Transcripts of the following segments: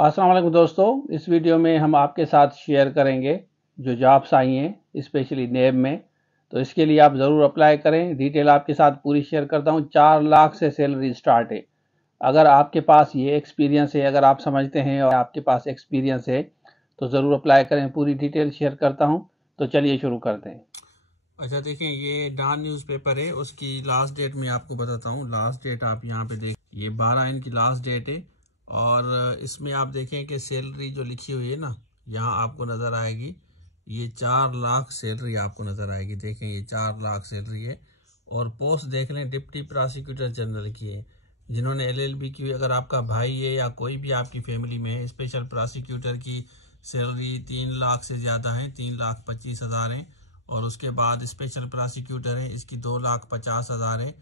अस्सलाम वालेकुम दोस्तों, इस वीडियो में हम आपके साथ शेयर करेंगे जो जॉब्स आई हैं स्पेशली नेब में। तो इसके लिए आप ज़रूर अप्लाई करें। डिटेल आपके साथ पूरी शेयर करता हूं। 4 लाख से सैलरी स्टार्ट है। अगर आपके पास ये एक्सपीरियंस है, अगर आप समझते हैं और आपके पास एक्सपीरियंस है तो ज़रूर अप्लाई करें। पूरी डिटेल शेयर करता हूँ, तो चलिए शुरू करते हैं। अच्छा देखें, ये डॉन न्यूज़पेपर है, उसकी लास्ट डेट मैं आपको बताता हूँ। लास्ट डेट आप यहाँ पे देख, ये 12 इनकी लास्ट डेट है। और इसमें आप देखें कि सैलरी जो लिखी हुई है ना, यहाँ आपको नज़र आएगी। ये 4 लाख सैलरी आपको नज़र आएगी। देखें, ये 4 लाख सैलरी है। और पोस्ट देख लें, डिप्टी प्रोसिक्यूटर जनरल की है। जिन्होंने LLB की, अगर आपका भाई है या कोई भी आपकी फैमिली में है, स्पेशल प्रोसिक्यूटर की सैलरी 3 लाख से ज़्यादा है, 3,25,000 है। और उसके बाद स्पेशल प्रोसिक्यूटर है, इसकी 2,50,000 है।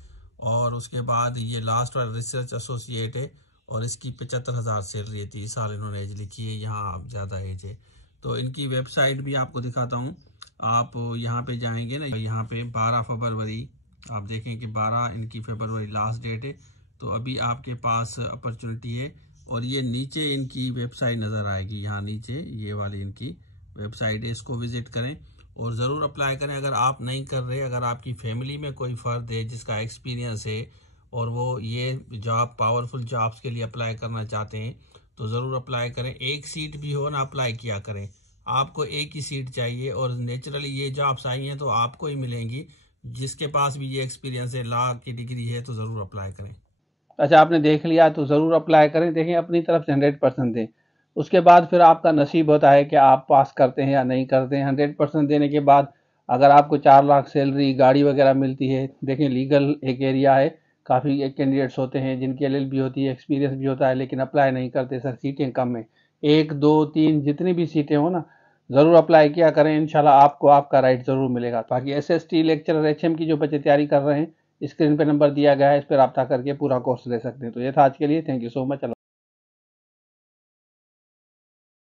और उसके बाद ये लास्ट वाला रिसर्च एसोसिएट है और इसकी 75,000 सैलरी है। 30 साल इन्होंने एज लिखी है, यहाँ ज़्यादा एज है। तो इनकी वेबसाइट भी आपको दिखाता हूँ। आप यहाँ पे जाएंगे ना, यहाँ पे 12 फरवरी आप देखें कि 12 इनकी फरवरी लास्ट डेट है। तो अभी आपके पास अपॉर्चुनिटी है। और ये नीचे इनकी वेबसाइट नज़र आएगी, यहाँ नीचे ये वाली इनकी वेबसाइट है, इसको विजिट करें और ज़रूर अप्लाई करें। अगर आप नहीं कर रहे, अगर आपकी फैमिली में कोई फ़र्द है जिसका एक्सपीरियंस है और वो ये जॉब, पावरफुल जॉब्स के लिए अप्लाई करना चाहते हैं, तो ज़रूर अप्लाई करें। एक सीट भी हो ना, अप्लाई किया करें। आपको एक ही सीट चाहिए और नेचुरली ये जॉब्स आई हैं तो आपको ही मिलेंगी। जिसके पास भी ये एक्सपीरियंस है, लॉ की डिग्री है, तो ज़रूर अप्लाई करें। अच्छा, आपने देख लिया तो ज़रूर अप्लाई करें। देखें, अपनी तरफ से 100% दें। उसके बाद फिर आपका नसीब होता है कि आप पास करते हैं या नहीं करते हैं। 100% देने के बाद अगर आपको 4 लाख सैलरी, गाड़ी वगैरह मिलती है। देखें, लीगल एक एरिया है। काफ़ी एक कैंडिडेट्स होते हैं जिनकी LLB होती है, एक्सपीरियंस भी होता है, लेकिन अप्लाई नहीं करते सर, सीटें कम है। 1, 2, 3 जितनी भी सीटें हो ना, ज़रूर अप्लाई किया करें। इंशाल्लाह आपको आपका राइट ज़रूर मिलेगा। बाकी SST लेक्चरर HM की जो बच्चे तैयारी कर रहे हैं, स्क्रीन पे नंबर दिया गया है, इस पर रब्ता करके पूरा कोर्स ले सकते हैं। तो ये था आज के लिए। Thank you so much.